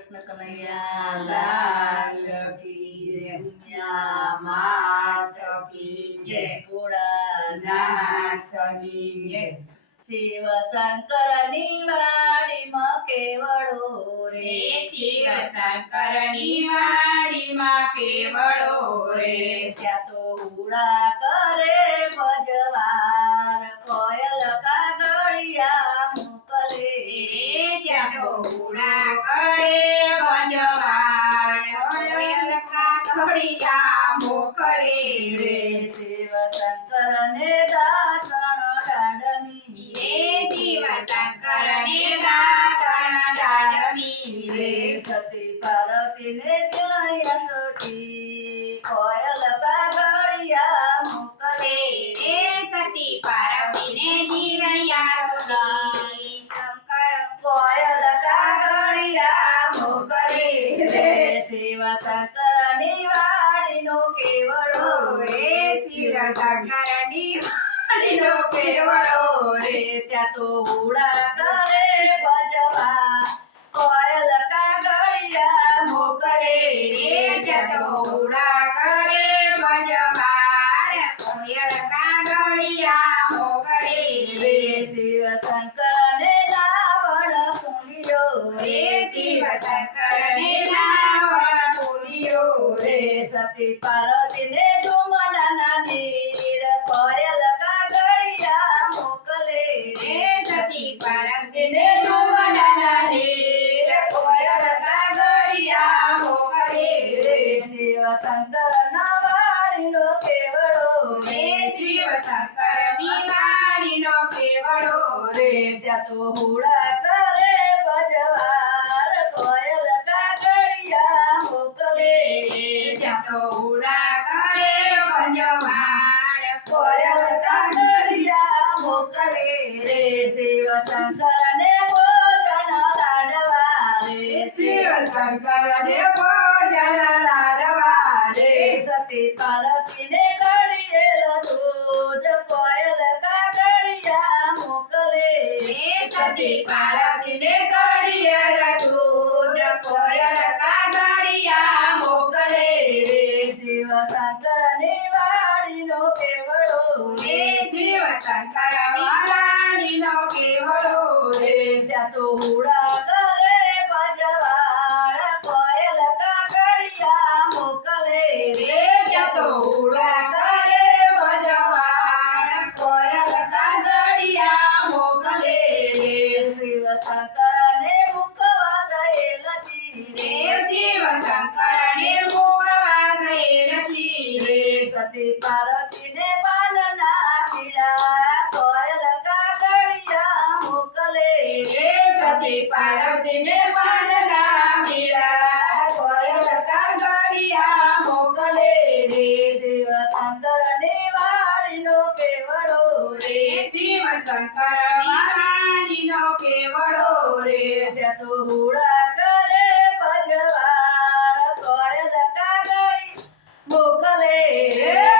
કૃષ્ણ કનૈયા લાલ કી જય, માત કી જય, ભોળાનાથની જય. શિવ શંકરની વાડીમાં કેવડો રે શિવ શંકરની વાડીમાં કેવડો રે, ત્યાં તો હુડા કરે ભજવાર કોયલ કાગળિયા મોકલે ત્યાં તો હુડા કરે ભજવાન, કોયલ કાગળિયા મોકલે રે. શિવ શંકરને દાસણ દાડની શિવ શંકરને દાતણ દાડમી રે, સતી પાર્વતીને જાણ્યા સોટી કોયલ કાગળિયા મોકલે સતી પાર્વતીને જીરણિયા સોટી, શંકર કોયલ કાગળિયા મોકલે શિવ શંકરની વાડીનો કેવડો રે, શિવ શંકરની વાડીનો કેવડો રે, ત્યાં તો હુડા કરે ભજવા કોયલ કાગળિયા મોકલે ત્યાં તો હુડા કરે ભજવાડ, કોયલ કાગળિયા મોકલે રે. શિવ શંકરને રાવણ પુણ્યો રે, શિવ શંકરને રાવણ પુર્યો રે, સતી પાર્વતીને ઝુમડાના નીર કોયલ કાગળિયા મોકલે સતી પાર્વતીને ઝુમડાના નીર, કોયલ કાગળિયા મોકલે રે. શિવ શંકરના વાડીનો કેવડો રે, શિવ શંકરની વાડીનો કેવડો રે, ત્યાં તો હુડા કરે ભજવાર કોયલ કાગળિયા મોકલે ત્યાં તો હુડા કરે ભજવાડ, કોયલ કાગળિયા મોકલે શિવ શંકરને ભોજન લાડવા શિવ શંકરને ભોજન લાડવા રે, સતી પાર્વતીને ઘડીએલ દૂધ કોયલ કાગળિયા મોકલે સતી પાર્વતીને ઘડીએલ દૂધ, કોયલ કાગળિયા મોકલે રે. શિવ શંકરની વાડીનો કેવડો રે, શિવ શંકર વાડીનો કેવડો રે, ત્યાં તો હુડા કરે ભજવાડ કોયલ કાગળિયા મોકલે ત્યાં તો હુડા કરે ભજવાડ, કોયલ કાગળિયા મોકલે રે. શિવ શંકરને મુખવાસ એલચી રે, શિવ શંકરને મુખવાસ એલચી રે, સતી પાર્વતીને પાનના પીડા કોયલ કાગળિયા મોકલે સતી પાર્વતીને પાનના પીડા, કોયલ કાગળિયા મોકલે રે. શિવ શંકરની વાડીનો કેવડો રે, શિવ શંકર વાડીનો કેવડો રે, ત્યાં તો હુડા કરે ભજવાડ કોયલ કાગળી મોકલે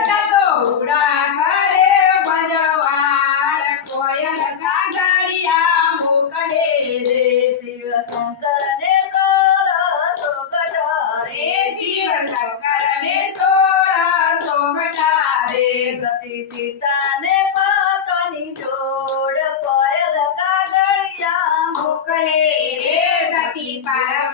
ત્યાં તો હુડા કરે ભજવાડ, કોયલ કાગળિયા મોકલે રે. શિવ શંકરને સોરસો ગઢરે શિવ શંકરને 16 સોગટા રે, સતી સીતાને પાતની જોડ કોયલ કાગળિયા મોકલે રે. સતી પાર્વતી